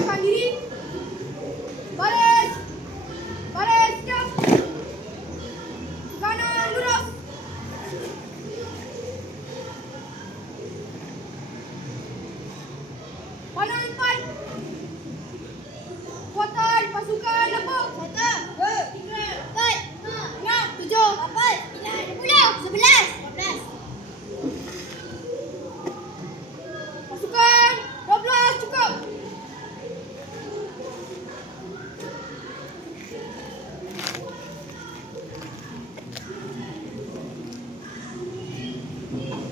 Siapkan diri. Baris. Baris siap. Kanan lurus. Kanan 4. Kuatan pasukan lapuk. 1, 2, 3, 4, 5, 6, 7, 8, 9, 10, 11, 12. Pasukan 12 cukup.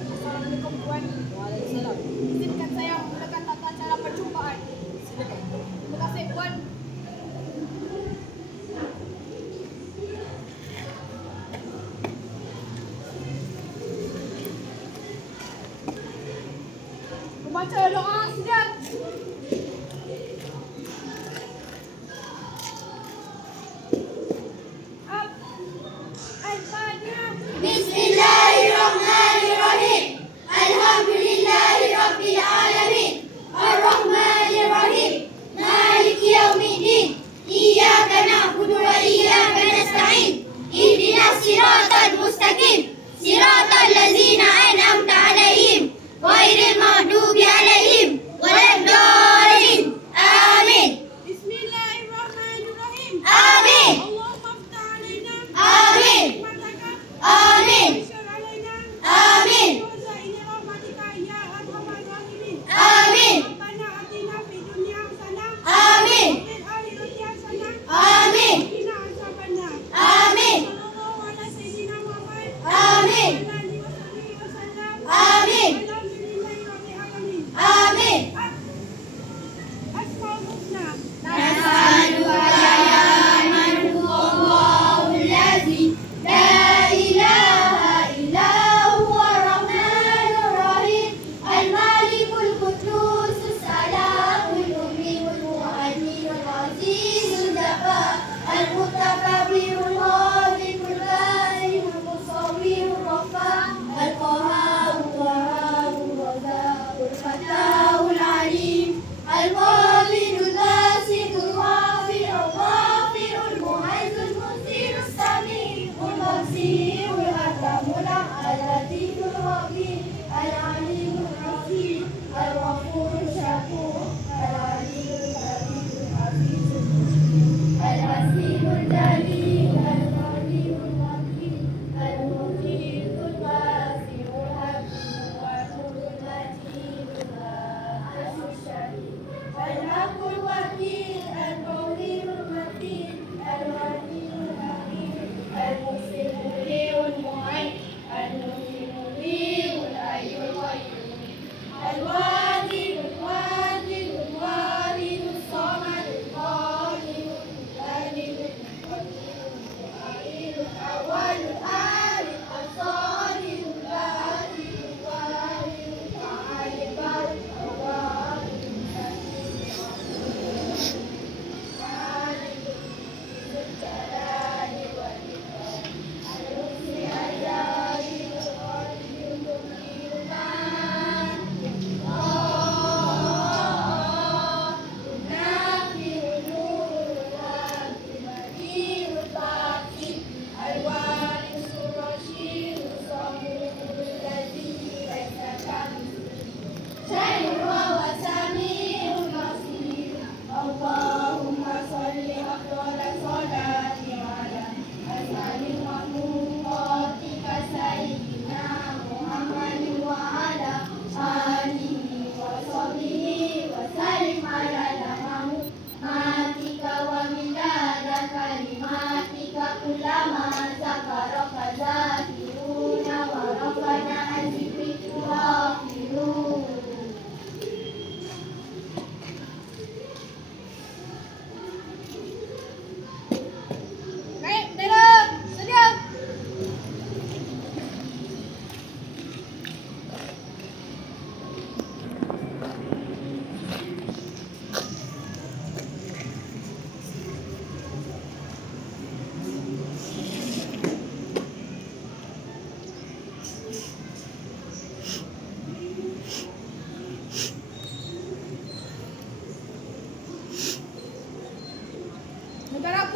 Assalamualaikum Puan. Waalaikumsalam. Izinkan saya menggunakan tata cara perjumpaan. Silakan. Terima kasih Puan. Membaca doa sidang. Al-Fatihah. Bismillahirrahmanirrahim. Alhamdulillahirabbil alamin. Arrahmanirrahim. Maliki yaumiddin. Iyyaka na'budu wa iyyaka nasta'in. Ihdinas siratal mustaqim. Siratal ladzina an'amta 'alaihim ghairil maghdubi 'alaihim waladdallin.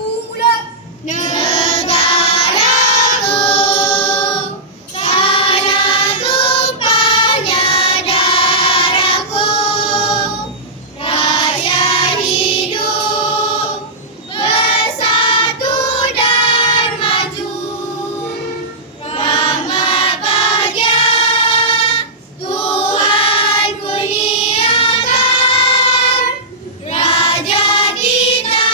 Aku mula. Negaraku, tanah tumpahnya darahku, rakyat hidup bersatu dan maju, rahmat bahagia Tuhan kurniakan, raja kita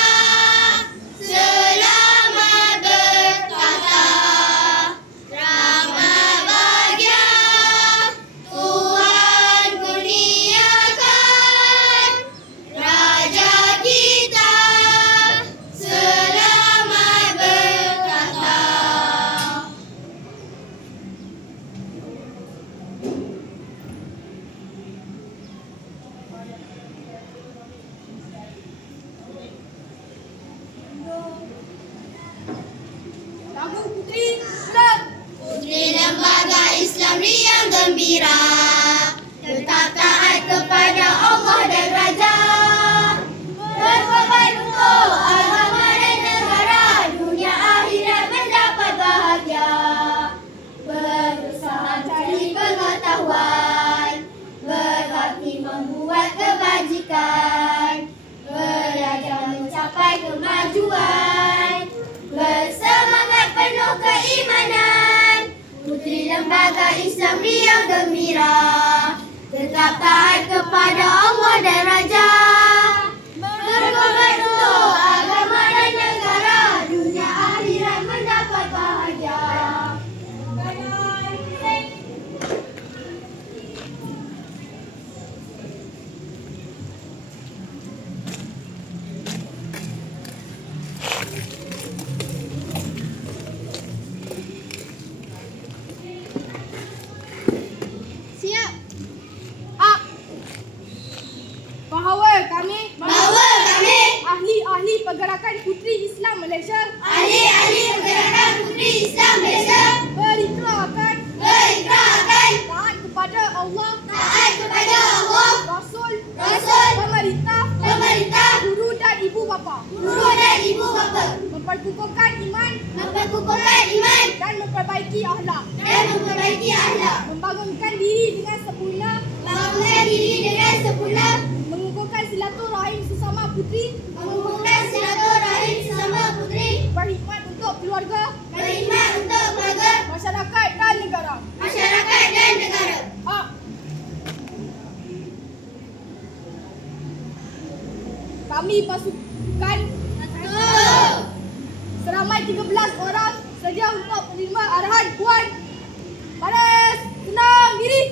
selamat bertahta. Rahmat bahagia Tuhan kurniakan, raja kita selamat bertahta. Lagu Putri Sudah. Putri Lembaga Islam riang gembira, tetap taat kepada Allah dan Raja, berkorban untuk agama dan negara, dunia akhirat mendapat bahagia, berusaha cari pengetahuan, berbakti membuat kebajikan, belajar mencapai kemajuan, bersemangat penuh keimanan. Putri Lembaga Islam riang gembira, tetap taat kepada Allah dan Raja, berkorban untuk agama dan negara, dunia akhirat mendapat bahagia. Siap. Up. Bahawa kami ahli-ahli pergerakan Putri Islam Malaysia Ahli-ahli pergerakan Putri Islam Malaysia berikrarkan taat kepada Allah, taat kepada Allah, Rasul, pemerintah, guru dan ibu bapa, guru dan ibu bapa, memperkukuhkan iman memperkukuhkan iman dan memperbaiki akhlak, dan memperbaiki akhlak, membangunkan diri dengan sempurna, bangunkan diri dengan sempurna, mengukuhkan silaturahim sesama putri, mengukuhkan silaturahim sesama putri, berkhidmat untuk keluarga, berkhidmat untuk keluarga, masyarakat dan negara. masyarakat dan negara. Up. Kami pasukan seramai 13 orang sedia untuk menerima arahan Puan. Baris, tenang diri.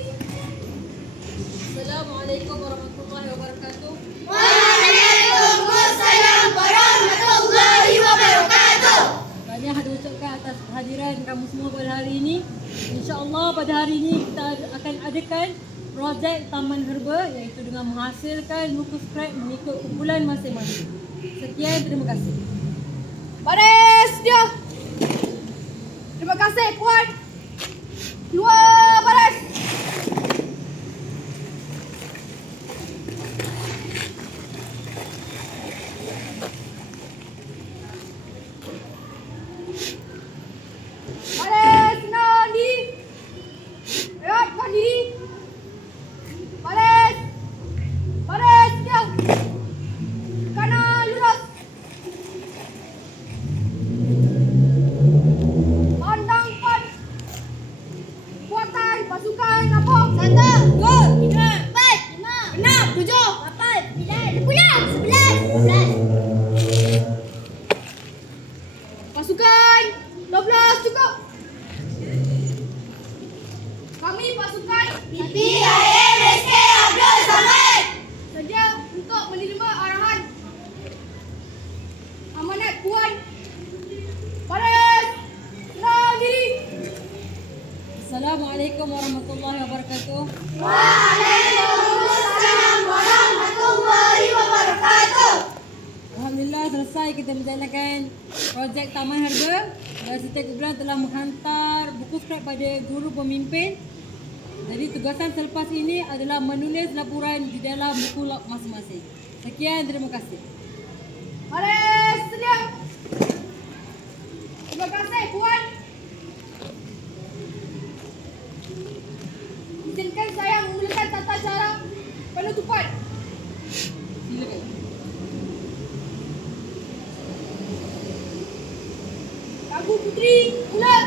Assalamualaikum warahmatullahi wabarakatuh. Waalaikumsalam warahmatullahi wabarakatuh. Banyak ada ucapkan atas kehadiran kamu semua pada hari ini. InsyaAllah pada hari ini kita akan adakan projek Taman Herba, iaitu dengan menghasilkan buku scrap mengikut kumpulan masing-masing. Sekian, terima kasih. Baris, sedia. Terima kasih Puan. Keluar baris. Baris, tenang diri. Rehatkan diri. Baris. Baris, sedia. Kanan lurus. Pandang pan. Kuatan pasukan apa? 1, 2, 3, 4, 5, 6, 7, 8, 9, 10, 11. Pasukan 12 cukup. Kami pasukan PIMSK Abdul Samad sedia untuk menerima arahan amanat Puan. Baris, tenang diri. Assalamualaikum warahmatullahi wabarakatuh. Waalaikumsalam warahmatullahi wabarakatuh. Alhamdulillah selesai kita menjalankan projek Taman Herba dan setiap kumpulan telah menghantar buku scrap pada guru pemimpin. Jadi tugasan selepas ini adalah menulis laporan di dalam buku log masing-masing. Sekian, terima kasih. Baris, sedia. Terima kasih, Puan. Izinkan saya memulakan tata cara penutupan. Silakan. Lagu Putri, mula.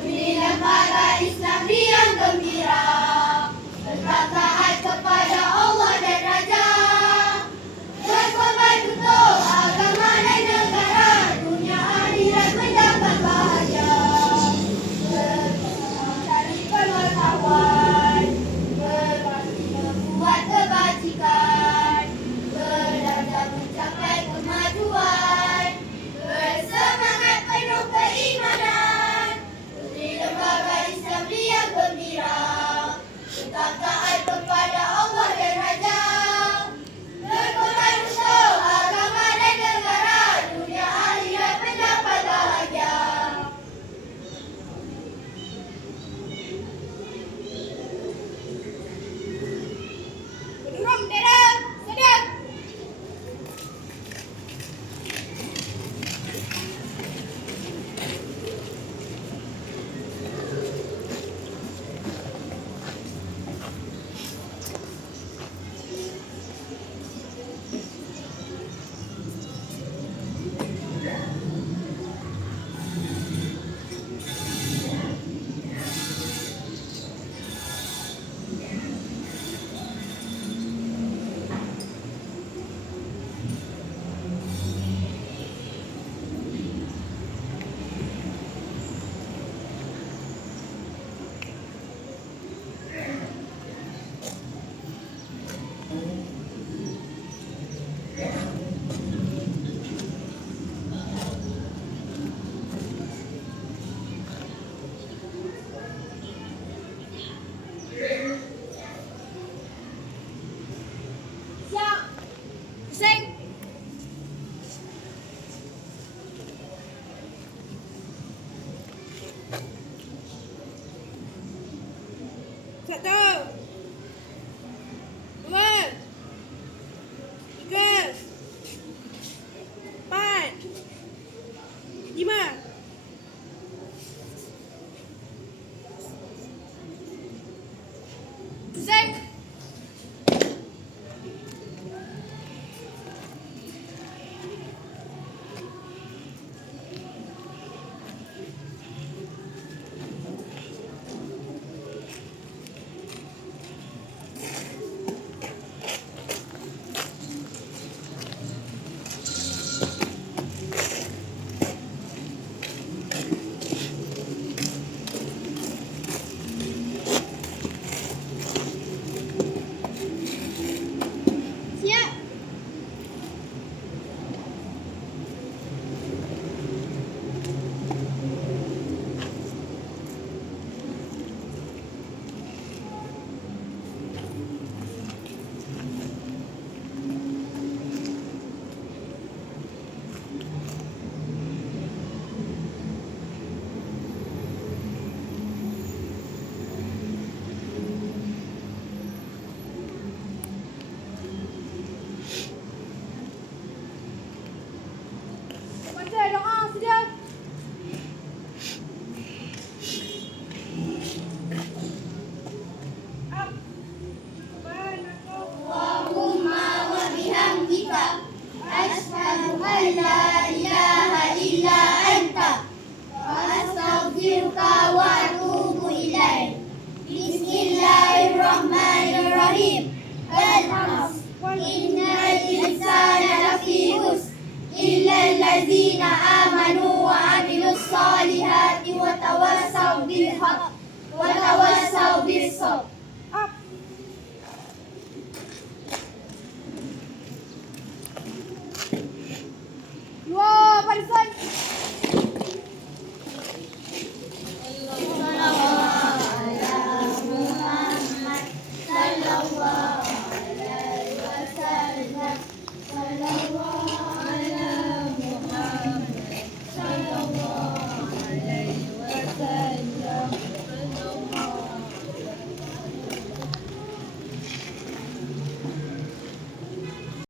Beri lembaga Islam riang gembira, tetap taat kepada Allah dan Raja, berkorban untuk agama dan negara, dunia akhirat mendapat bahagia. Mencari pengetahuan, berbakti membuat kebajikan, belajar mencapai kemajuan, bersemangat penuh keimanan. Beri lembaga Islam riang gembira, tetap taat kepada Allah dan Raja, berkorban untuk agama dan negara, dunia akhirat mendapat bahagia. Penurun bendera, sedia. Siap. Pusing. Satu. Dua. Tiga. Empat. Lima. Pusing. Siap. Baca doa sedia. Allahumma wa bihamdika, asyhadu an la ilaha